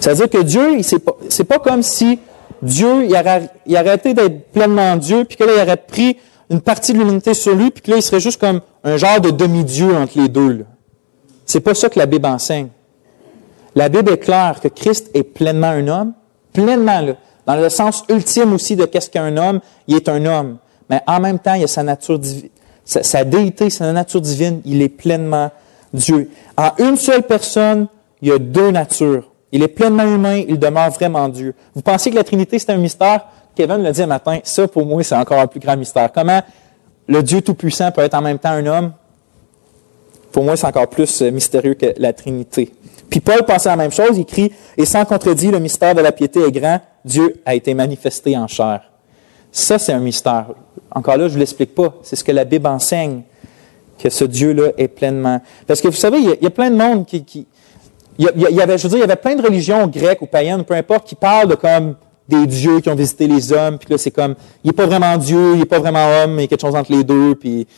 Ça veut dire que Dieu, c'est pas comme si Dieu, il a arrêté d'être pleinement Dieu, puis que là, il aurait pris une partie de l'humanité sur lui, puis que là, il serait juste comme un genre de demi-dieu entre les deux. Là. C'est pas ça que la Bible enseigne. La Bible est claire que Christ est pleinement un homme, pleinement, là, dans le sens ultime aussi de qu'est-ce qu'un homme, il est un homme. Mais en même temps, il y a sa nature divine, sa déité, sa nature divine, il est pleinement Dieu. En une seule personne, il y a deux natures. Il est pleinement humain, il demeure vraiment Dieu. Vous pensez que la Trinité, c'est un mystère? Kevin l'a dit un matin, ça pour moi, c'est encore un plus grand mystère. Comment le Dieu Tout-Puissant peut être en même temps un homme? Pour moi, c'est encore plus mystérieux que la Trinité. Puis Paul pensait la même chose, il écrit « Et sans contredit, le mystère de la piété est grand, Dieu a été manifesté en chair. » Ça, c'est un mystère. Encore là, je ne l'explique pas. C'est ce que la Bible enseigne, que ce Dieu-là est pleinement... Parce que vous savez, il y a plein de monde qui il y avait plein de religions grecques ou païennes, peu importe, qui parlent de comme des dieux qui ont visité les hommes, puis là, c'est comme, il n'est pas vraiment Dieu, il n'est pas vraiment homme, il y a quelque chose entre les deux, puis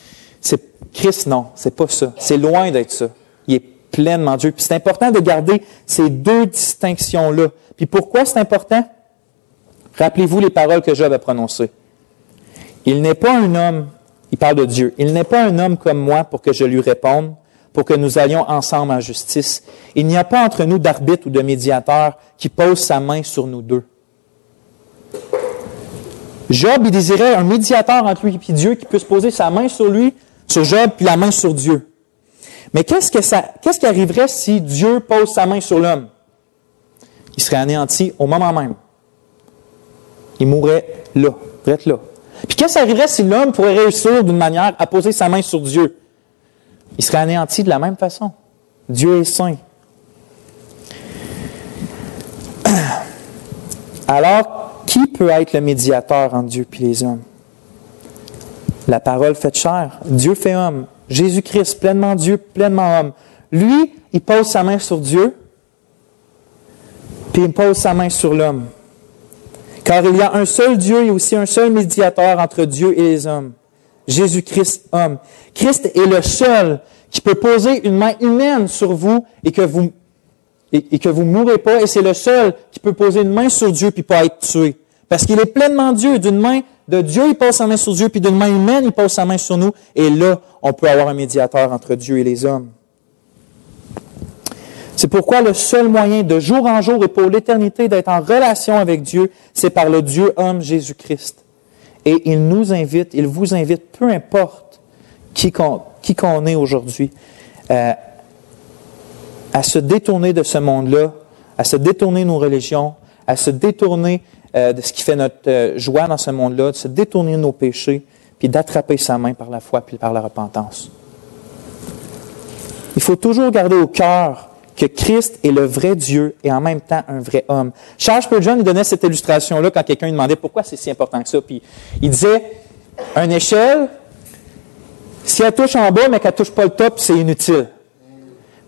Christ, non, c'est pas ça. C'est loin d'être ça. Il est pleinement Dieu. Puis c'est important de garder ces deux distinctions-là. Puis pourquoi c'est important? Rappelez-vous les paroles que Job a prononcées. Il n'est pas un homme, il parle de Dieu, il n'est pas un homme comme moi pour que je lui réponde, pour que nous allions ensemble en justice. Il n'y a pas entre nous d'arbitre ou de médiateur qui pose sa main sur nous deux. Job, il désirait un médiateur entre lui et Dieu qui puisse poser sa main sur lui, sur Job, puis la main sur Dieu. Mais qu'est-ce qui arriverait si Dieu pose sa main sur l'homme? Il serait anéanti au moment même. Il mourrait là, direct là. Puis qu'est-ce qui arriverait si l'homme pourrait réussir d'une manière à poser sa main sur Dieu? Il serait anéanti de la même façon. Dieu est saint. Alors, qui peut être le médiateur entre Dieu et les hommes? La parole faite chair. Dieu fait homme. Jésus-Christ, pleinement Dieu, pleinement homme. Lui, il pose sa main sur Dieu, puis il pose sa main sur l'homme. Car il y a un seul Dieu et aussi un seul médiateur entre Dieu et les hommes. Jésus-Christ, homme. Christ est le seul qui peut poser une main humaine sur vous et que vous ne mourrez pas. Et c'est le seul qui peut poser une main sur Dieu puis pas être tué. Parce qu'il est pleinement Dieu. D'une main de Dieu, il pose sa main sur Dieu, puis d'une main humaine, il pose sa main sur nous. Et là, on peut avoir un médiateur entre Dieu et les hommes. C'est pourquoi le seul moyen de jour en jour et pour l'éternité d'être en relation avec Dieu, c'est par le Dieu-homme Jésus-Christ. Et il nous invite, il vous invite, peu importe qui qu'on est aujourd'hui, à se détourner de ce monde-là, à se détourner de nos religions, à se détourner de ce qui fait notre joie dans ce monde-là, de se détourner de nos péchés, puis d'attraper sa main par la foi puis par la repentance. Il faut toujours garder au cœur que Christ est le vrai Dieu et en même temps un vrai homme. Charles Spurgeon, il donnait cette illustration-là quand quelqu'un lui demandait pourquoi c'est si important que ça. Puis il disait, une échelle, si elle touche en bas mais qu'elle ne touche pas le top, c'est inutile.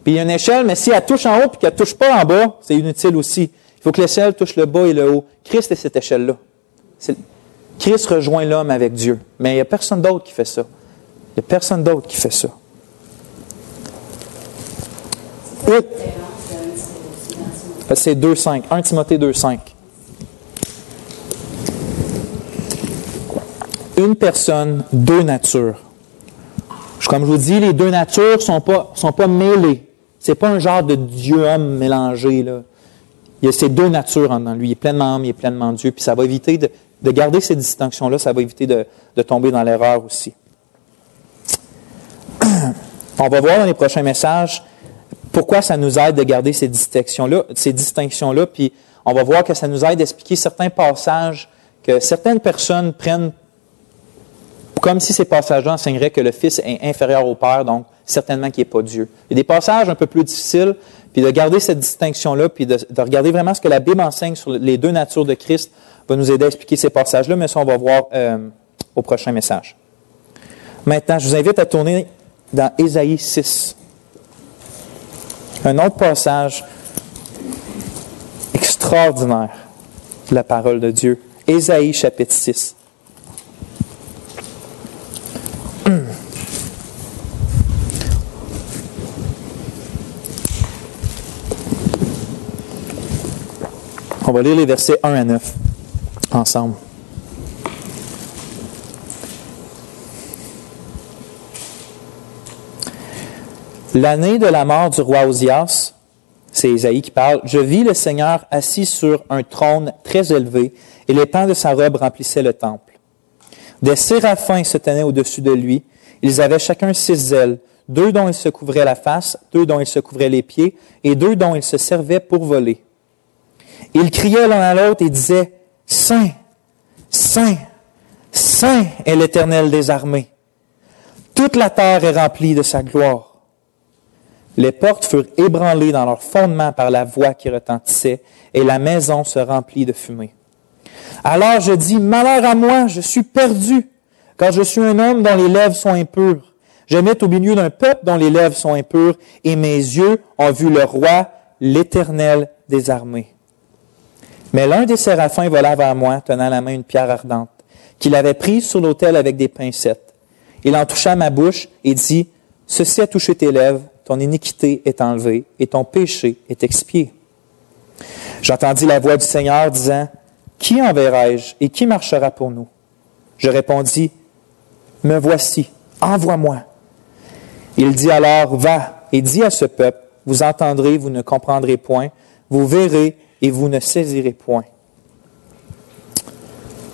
Puis il y a une échelle, mais si elle touche en haut et qu'elle ne touche pas en bas, c'est inutile aussi. Il faut que l'échelle touche le bas et le haut. Christ est cette échelle-là. Christ rejoint l'homme avec Dieu. Mais il n'y a personne d'autre qui fait ça. Il n'y a personne d'autre qui fait ça. C'est 2,5. 1 Timothée 2,5. Une personne, deux natures. Comme je vous dis, les deux natures ne sont pas mêlées. Ce n'est pas un genre de Dieu-homme mélangé, là. Il y a ces deux natures en lui. Il est pleinement homme, il est pleinement Dieu. Puis ça va éviter de garder ces distinctions-là, ça va éviter de tomber dans l'erreur aussi. On va voir dans les prochains messages pourquoi ça nous aide de garder ces distinctions-là, puis on va voir que ça nous aide d'expliquer certains passages que certaines personnes prennent comme si ces passages-là enseigneraient que le Fils est inférieur au Père, donc certainement qu'il n'est pas Dieu. Il y a des passages un peu plus difficiles, puis de garder cette distinction-là, puis de regarder vraiment ce que la Bible enseigne sur les deux natures de Christ va nous aider à expliquer ces passages-là, mais ça, on va voir au prochain message. Maintenant, je vous invite à tourner dans Ésaïe 6. Un autre passage extraordinaire de la parole de Dieu. Ésaïe chapitre 6. On va lire les versets 1 à 9 ensemble. L'année de la mort du roi Osias, c'est Ésaïe qui parle, « Je vis le Seigneur assis sur un trône très élevé, et les pans de sa robe remplissaient le temple. Des séraphins se tenaient au-dessus de lui. Ils avaient chacun 6 ailes, 2 dont ils se couvraient la face, 2 dont ils se couvraient les pieds, et 2 dont ils se servaient pour voler. Ils criaient l'un à l'autre et disaient, « Saint, Saint, Saint est l'Éternel des armées. Toute la terre est remplie de sa gloire. » Les portes furent ébranlées dans leur fondement par la voix qui retentissait, et la maison se remplit de fumée. Alors je dis, « Malheur à moi, je suis perdu, car je suis un homme dont les lèvres sont impures. J'habite au milieu d'un peuple dont les lèvres sont impures, et mes yeux ont vu le roi, l'Éternel des armées. » Mais l'un des séraphins vola vers moi, tenant à la main une pierre ardente, qu'il avait prise sur l'autel avec des pincettes. Il en toucha ma bouche et dit, « Ceci a touché tes lèvres, ton iniquité est enlevée et ton péché est expié. » J'entendis la voix du Seigneur disant, « Qui enverrai-je et qui marchera pour nous? » Je répondis, « Me voici, envoie-moi. » Il dit alors, « Va et dis à ce peuple, vous entendrez, vous ne comprendrez point, vous verrez et vous ne saisirez point. »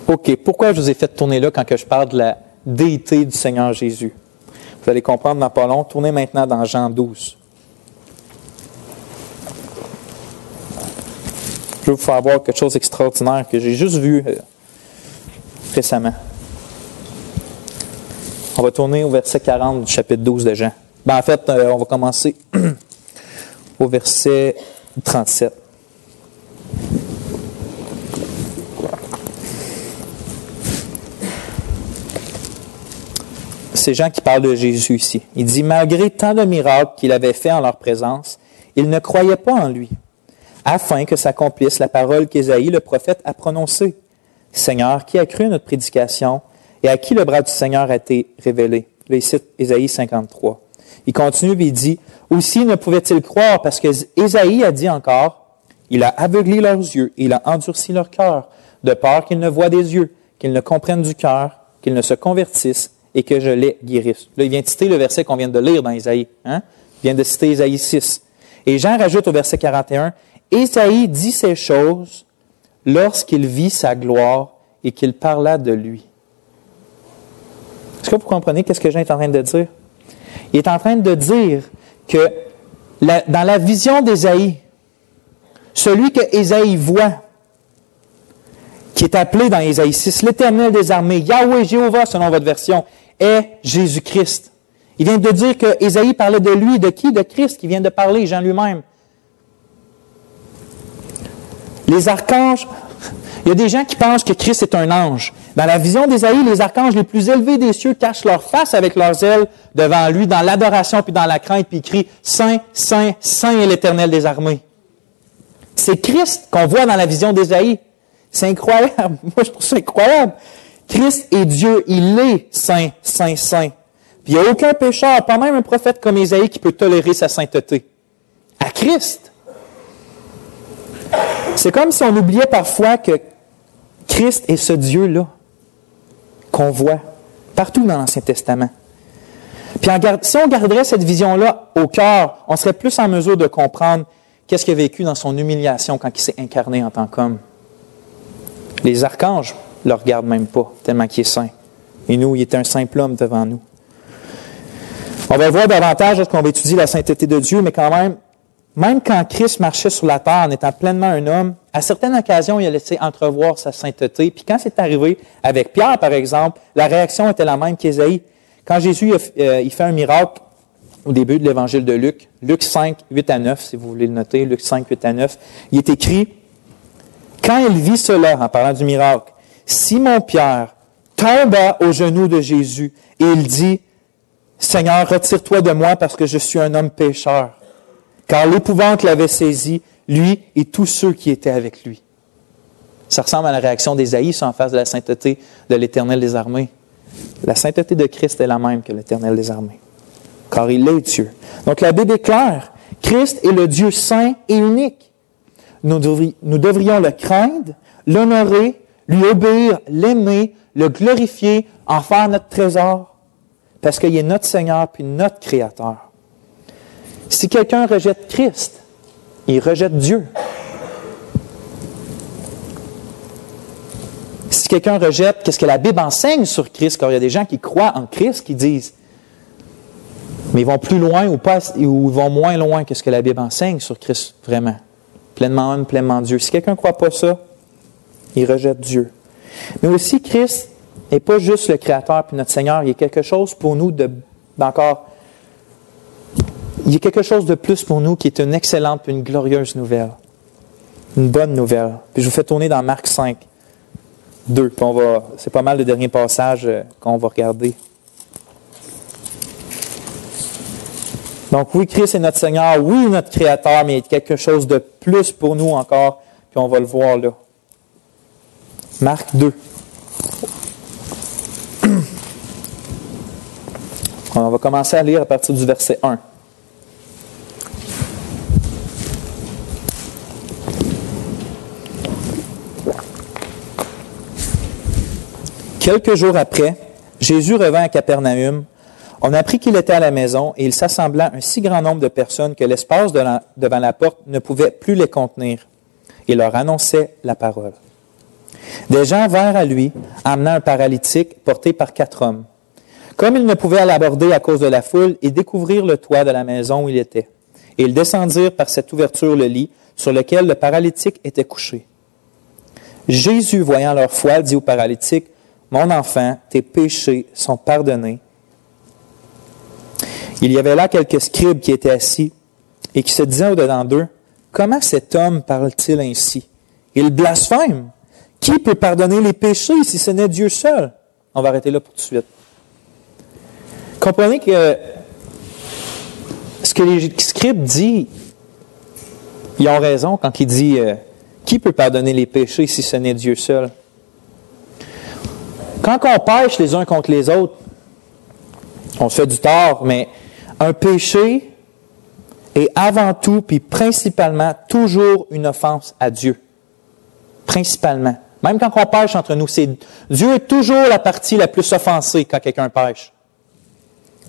OK, pourquoi je vous ai fait tourner là quand je parle de la déité du Seigneur Jésus? Vous allez comprendre dans pas long. Tournez maintenant dans Jean 12. Je vais vous faire voir quelque chose d'extraordinaire que j'ai juste vu récemment. On va tourner au verset 40 du chapitre 12 de Jean. En fait, on va commencer au verset 37. C'est Jean qui parle de Jésus ici. Il dit, « Malgré tant de miracles qu'il avait fait en leur présence, ils ne croyaient pas en lui, afin que s'accomplisse la parole qu'Ésaïe, le prophète, a prononcée. Seigneur, qui a cru à notre prédication et à qui le bras du Seigneur a été révélé? » Là, il cite Ésaïe 53. Il continue et il dit, « Aussi ne pouvaient-ils croire parce que Ésaïe a dit encore, « Il a aveuglé leurs yeux et il a endurci leur cœur, de peur qu'ils ne voient des yeux, qu'ils ne comprennent du cœur, qu'ils ne se convertissent, et que je les guérisse. » Là, il vient de citer le verset qu'on vient de lire dans Ésaïe. Hein? Il vient de citer Ésaïe 6. Et Jean rajoute au verset 41, « Ésaïe dit ces choses lorsqu'il vit sa gloire et qu'il parla de lui. » Est-ce que vous comprenez qu'est-ce que Jean est en train de dire? Il est en train de dire que dans la vision d'Ésaïe, celui que Ésaïe voit, qui est appelé dans Ésaïe 6, l'Éternel des armées, Yahweh, Jéhovah, selon votre version, est Jésus-Christ. Il vient de dire que Ésaïe parlait de lui, de qui? De Christ, qui vient de parler, Jean lui-même. Les archanges, Il y a des gens qui pensent que Christ est un ange. Dans la vision d'Ésaïe, les archanges les plus élevés des cieux cachent leur face avec leurs ailes devant lui, dans l'adoration puis dans la crainte, puis ils crient « Saint, Saint, Saint est l'Éternel des armées ». C'est Christ qu'on voit dans la vision d'Ésaïe. C'est incroyable. Moi, je trouve ça incroyable. Christ est Dieu. Il est Saint, Saint, Saint. Puis il n'y a aucun pécheur, pas même un prophète comme Ésaïe, qui peut tolérer sa sainteté. À Christ. C'est comme si on oubliait parfois que Christ est ce Dieu-là qu'on voit partout dans l'Ancien Testament. Puis si on garderait cette vision-là au cœur, on serait plus en mesure de comprendre qu'est-ce qu'il a vécu dans son humiliation quand il s'est incarné en tant qu'homme. Les archanges ne le regardent même pas, tellement qu'il est saint. Et nous, il était un simple homme devant nous. On va le voir davantage lorsqu'on va étudier la sainteté de Dieu, mais quand même quand Christ marchait sur la terre en étant pleinement un homme, à certaines occasions, il a laissé entrevoir sa sainteté. Puis quand c'est arrivé avec Pierre, par exemple, la réaction était la même qu'Ésaïe. Quand Jésus il fait un miracle au début de l'évangile de Luc, Luc 5, 8 à 9, si vous voulez le noter, Luc 5, 8 à 9, il est écrit « Quand il vit cela, en parlant du miracle, Simon-Pierre tomba aux genoux de Jésus et il dit « Seigneur, retire-toi de moi parce que je suis un homme pécheur. » Car l'épouvante l'avait saisi, lui et tous ceux qui étaient avec lui. Ça ressemble à la réaction d'Ésaïe en face de la sainteté de l'Éternel des armées. La sainteté de Christ est la même que l'Éternel des armées, car il est Dieu. Donc la Bible est claire. Christ est le Dieu saint et unique. Nous devrions le craindre, l'honorer, lui obéir, l'aimer, le glorifier, en faire notre trésor, parce qu'il est notre Seigneur puis notre Créateur. Si quelqu'un rejette Christ, il rejette Dieu. Si quelqu'un rejette qu'est-ce que la Bible enseigne sur Christ, car il y a des gens qui croient en Christ, qui disent, mais ils vont plus loin ou ils vont moins loin que ce que la Bible enseigne sur Christ, vraiment. Pleinement homme, pleinement Dieu. Si quelqu'un ne croit pas ça, il rejette Dieu. Mais aussi, Christ n'est pas juste le Créateur puis notre Seigneur, il y a quelque chose pour nous il y a quelque chose de plus pour nous qui est une excellente et une glorieuse nouvelle. Une bonne nouvelle. Puis je vous fais tourner dans Marc 5, 2. Puis c'est pas mal le dernier passage qu'on va regarder. Donc oui, Christ est notre Seigneur, oui, notre Créateur, mais il y a quelque chose de plus pour nous encore, puis on va le voir là. Marc 2. On va commencer à lire à partir du verset 1. Quelques jours après, Jésus revint à Capernaum. On apprit qu'il était à la maison et il s'assembla un si grand nombre de personnes que l'espace devant la porte ne pouvait plus les contenir. Il leur annonçait la parole. Des gens vinrent à lui, amenant un paralytique porté par 4 hommes. Comme ils ne pouvaient l'aborder à cause de la foule, ils découvrirent le toit de la maison où il était. Et ils descendirent par cette ouverture le lit sur lequel le paralytique était couché. Jésus, voyant leur foi, dit au paralytique, « Mon enfant, tes péchés sont pardonnés. » Il y avait là quelques scribes qui étaient assis et qui se disaient au-dedans d'eux, « Comment cet homme parle-t-il ainsi? Il blasphème. Qui peut pardonner les péchés si ce n'est Dieu seul? » On va arrêter là pour tout de suite. Comprenez que ce que les scribes disent, ils ont raison quand ils disent qui peut pardonner les péchés si ce n'est Dieu seul? Quand on pêche les uns contre les autres, on se fait du tort, mais un péché est avant tout, puis principalement, toujours une offense à Dieu. Principalement. Même quand on pêche entre nous, Dieu est toujours la partie la plus offensée quand quelqu'un pêche.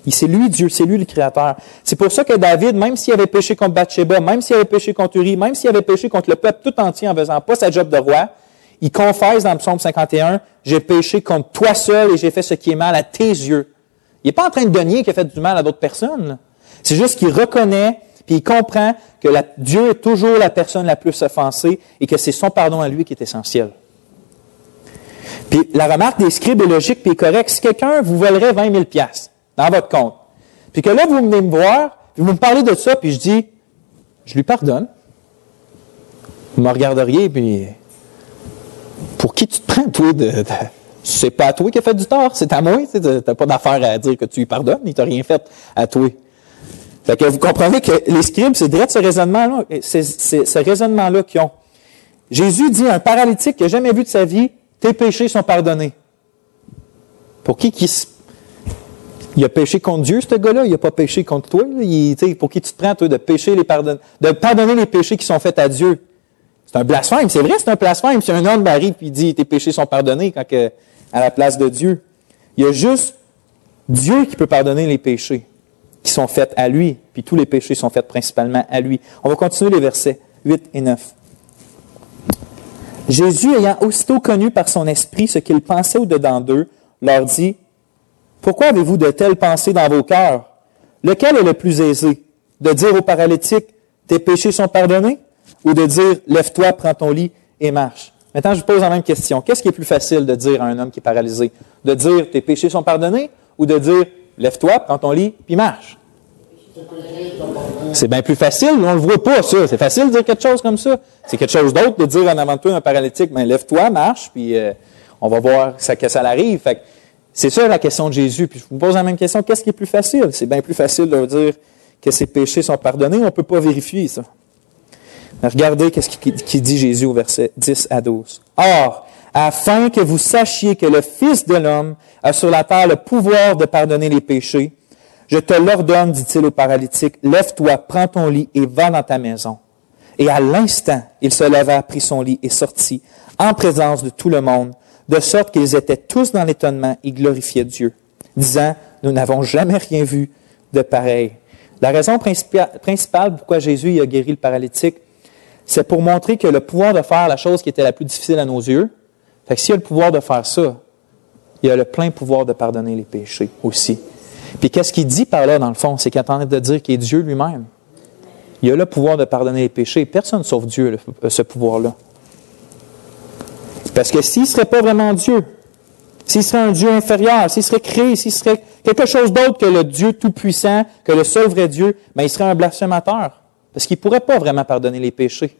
C'est lui Dieu, c'est lui le Créateur. C'est pour ça que David, même s'il avait péché contre Bathsheba, même s'il avait péché contre Uri, même s'il avait péché contre le peuple tout entier en faisant pas sa job de roi, il confesse dans le psaume 51, « J'ai péché contre toi seul et j'ai fait ce qui est mal à tes yeux. » Il n'est pas en train de nier qu'il a fait du mal à d'autres personnes. C'est juste qu'il reconnaît puis il comprend que Dieu est toujours la personne la plus offensée et que c'est son pardon à lui qui est essentiel. Puis la remarque des scribes est logique puis est correcte. Si quelqu'un vous volerait 20 000 $ dans votre compte, puis que là, vous venez me voir, puis vous me parlez de ça, puis je dis, je lui pardonne. Vous me regarderiez, puis Pour qui tu te prends, toi, c'est pas à toi qui a fait du tort, c'est à moi. Tu n'as pas d'affaire à dire que tu lui pardonnes, il t'a rien fait à toi. Fait que vous comprenez que les scribes, c'est direct ce raisonnement-là, c'est ce raisonnement-là qu'ils ont. Jésus dit à un paralytique qui n'a jamais vu de sa vie, tes péchés sont pardonnés. Pour qui il a péché contre Dieu, ce gars-là, il n'a pas péché contre toi. Pour qui tu te prends, toi, de pardonner les péchés qui sont faits à Dieu? C'est un blasphème, c'est vrai, c'est un blasphème. Si un homme arrive et dit tes péchés sont pardonnés à la place de Dieu. Il y a juste Dieu qui peut pardonner les péchés qui sont faits à lui, puis tous les péchés sont faits principalement à lui. On va continuer les versets 8 et 9. Jésus, ayant aussitôt connu par son esprit ce qu'il pensait au-dedans d'eux, leur dit, « Pourquoi avez-vous de telles pensées dans vos cœurs? Lequel est le plus aisé? De dire au paralytique, tes péchés sont pardonnés? Ou de dire, lève-toi, prends ton lit et marche? » Maintenant, je vous pose la même question. Qu'est-ce qui est plus facile de dire à un homme qui est paralysé? De dire, tes péchés sont pardonnés? Ou de dire, lève-toi, prends ton lit, puis marche? C'est bien plus facile, on ne le voit pas, ça. C'est facile de dire quelque chose comme ça. C'est quelque chose d'autre de dire en avant de toi un paralytique, ben, lève-toi, marche, puis on va voir que ça l'arrive. Fait que c'est ça la question de Jésus. Puis je vous pose la même question, qu'est-ce qui est plus facile? C'est bien plus facile de dire que ses péchés sont pardonnés, on ne peut pas vérifier ça. Mais regardez qu'est-ce qu'il dit Jésus au verset 10 à 12. « Or, afin que vous sachiez que le Fils de l'homme a sur la terre le pouvoir de pardonner les péchés, je te l'ordonne, dit-il au paralytique, lève-toi, prends ton lit et va dans ta maison. Et à l'instant, il se leva, prit son lit et sortit, en présence de tout le monde, de sorte qu'ils étaient tous dans l'étonnement et glorifiaient Dieu, disant, nous n'avons jamais rien vu de pareil. » La raison principale pourquoi Jésus a guéri le paralytique, c'est pour montrer que le pouvoir de faire la chose qui était la plus difficile à nos yeux, fait que s'il a le pouvoir de faire ça, il a le plein pouvoir de pardonner les péchés aussi. Puis qu'est-ce qu'il dit par là, dans le fond? C'est qu'il est en train de dire qu'il est Dieu lui-même. Il a le pouvoir de pardonner les péchés. Personne sauf Dieu a ce pouvoir-là. Parce que s'il ne serait pas vraiment Dieu, s'il serait un Dieu inférieur, s'il serait créé, s'il serait quelque chose d'autre que le Dieu tout-puissant, que le seul vrai Dieu, bien, il serait un blasphémateur. Parce qu'il ne pourrait pas vraiment pardonner les péchés.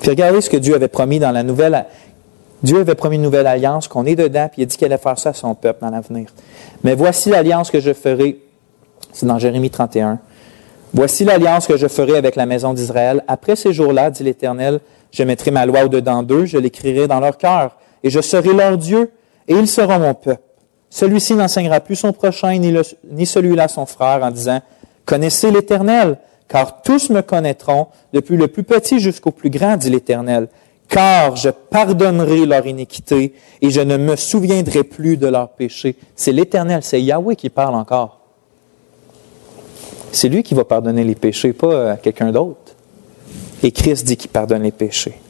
Puis regardez ce que Dieu avait promis dans la nouvelle. Dieu avait promis une nouvelle alliance, qu'on est dedans, puis il a dit qu'il allait faire ça à son peuple dans l'avenir. Mais voici l'alliance que je ferai, c'est dans Jérémie 31. Voici l'alliance que je ferai avec la maison d'Israël. Après ces jours-là, dit l'Éternel, je mettrai ma loi au-dedans d'eux, je l'écrirai dans leur cœur, et je serai leur Dieu, et ils seront mon peuple. Celui-ci n'enseignera plus son prochain, ni celui-là son frère, en disant, connaissez l'Éternel, car tous me connaîtront, depuis le plus petit jusqu'au plus grand, dit l'Éternel. Car je pardonnerai leur iniquité et je ne me souviendrai plus de leurs péchés. C'est l'Éternel, c'est Yahweh qui parle encore. C'est lui qui va pardonner les péchés, pas quelqu'un d'autre. Et Christ dit qu'il pardonne les péchés.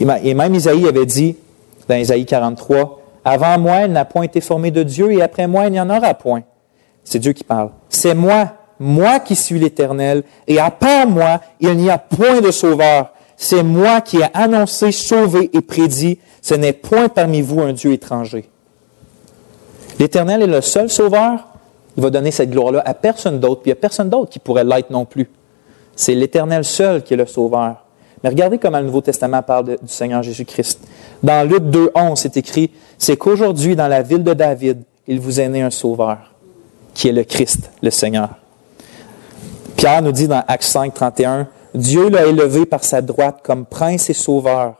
Et même Isaïe avait dit, dans Isaïe 43, « Avant moi, il n'a point été formé de Dieu, et après moi, il n'y en aura point. » C'est Dieu qui parle. « C'est moi qui suis l'Éternel, et à part moi, il n'y a point de sauveur. C'est moi qui ai annoncé, sauvé et prédit, ce n'est point parmi vous un Dieu étranger. » L'Éternel est le seul sauveur. Il va donner cette gloire-là à personne d'autre, puis il n'y a personne d'autre qui pourrait l'être non plus. C'est l'Éternel seul qui est le sauveur. Mais regardez comment le Nouveau Testament parle du Seigneur Jésus-Christ. Dans Luc 2,11, c'est écrit, « C'est qu'aujourd'hui, dans la ville de David, il vous est né un sauveur, qui est le Christ, le Seigneur. » Pierre nous dit dans Actes 5, 31, « Dieu l'a élevé par sa droite comme prince et sauveur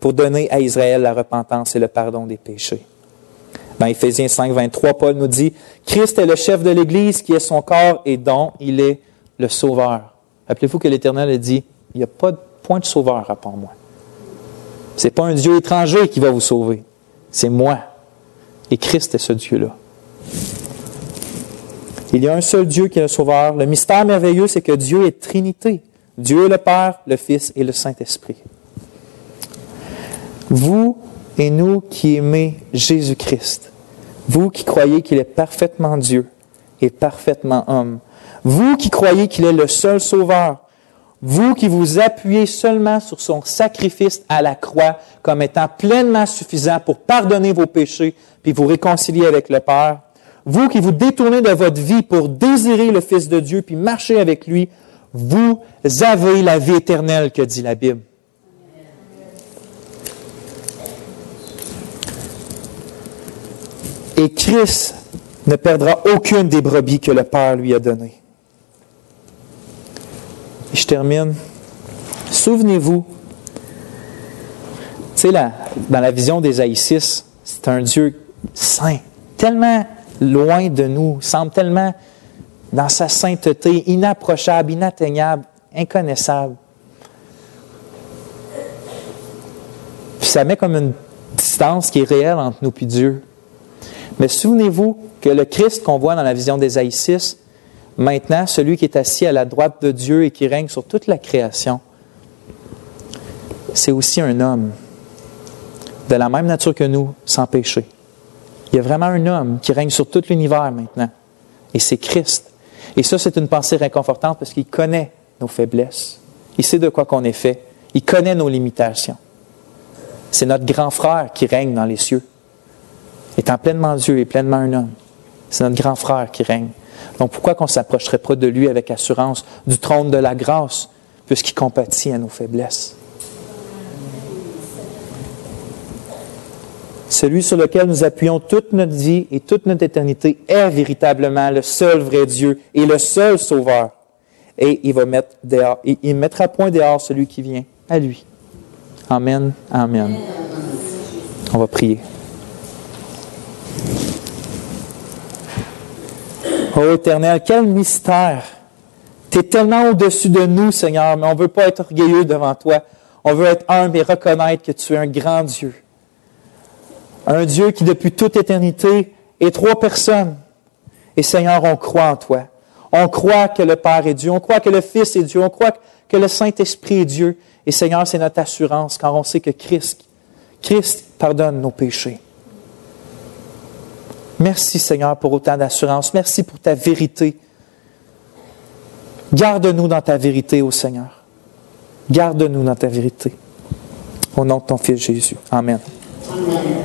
pour donner à Israël la repentance et le pardon des péchés. » Dans Éphésiens 5, 23, Paul nous dit, « Christ est le chef de l'Église qui est son corps et dont il est le sauveur. » Rappelez-vous que l'Éternel a dit, « Il n'y a pas de point de sauveur à part moi. Ce n'est pas un Dieu étranger qui va vous sauver. C'est moi. Et Christ est ce Dieu-là. » Il y a un seul Dieu qui est le Sauveur. Le mystère merveilleux, c'est que Dieu est Trinité. Dieu est le Père, le Fils et le Saint-Esprit. Vous et nous qui aimez Jésus-Christ, vous qui croyez qu'il est parfaitement Dieu et parfaitement homme, vous qui croyez qu'il est le seul Sauveur, vous qui vous appuyez seulement sur son sacrifice à la croix comme étant pleinement suffisant pour pardonner vos péchés puis vous réconcilier avec le Père, vous qui vous détournez de votre vie pour désirer le Fils de Dieu puis marcher avec lui, vous avez la vie éternelle que dit la Bible. Et Christ ne perdra aucune des brebis que le Père lui a données. Et je termine. Souvenez-vous, tu sais, dans la vision d'Ésaïe 6, c'est un Dieu saint, tellement loin de nous, semble tellement dans sa sainteté, inapprochable, inatteignable, inconnaissable. Puis ça met comme une distance qui est réelle entre nous et Dieu. Mais souvenez-vous que le Christ qu'on voit dans la vision d'Ésaïe 6, maintenant, celui qui est assis à la droite de Dieu et qui règne sur toute la création, c'est aussi un homme de la même nature que nous, sans péché. Il y a vraiment un homme qui règne sur tout l'univers maintenant. Et c'est Christ. Et ça, c'est une pensée réconfortante parce qu'il connaît nos faiblesses. Il sait de quoi qu'on est fait. Il connaît nos limitations. C'est notre grand frère qui règne dans les cieux. Étant pleinement Dieu et pleinement un homme. C'est notre grand frère qui règne. Donc pourquoi qu'on ne s'approcherait pas de lui avec assurance du trône de la grâce, puisqu'il compatit à nos faiblesses? Celui sur lequel nous appuyons toute notre vie et toute notre éternité est véritablement le seul vrai Dieu et le seul Sauveur. Et il va mettre dehors, il mettra point dehors celui qui vient à lui. Amen. Amen. On va prier. Ô Éternel, quel mystère! Tu es tellement au-dessus de nous, Seigneur, mais on ne veut pas être orgueilleux devant toi. On veut être humble et reconnaître que tu es un grand Dieu. Un Dieu qui, depuis toute éternité, est trois personnes. Et Seigneur, on croit en toi. On croit que le Père est Dieu. On croit que le Fils est Dieu. On croit que le Saint-Esprit est Dieu. Et Seigneur, c'est notre assurance quand on sait que Christ pardonne nos péchés. Merci, Seigneur, pour autant d'assurance. Merci pour ta vérité. Garde-nous dans ta vérité, ô Seigneur. Garde-nous dans ta vérité. Au nom de ton Fils Jésus. Amen. Amen.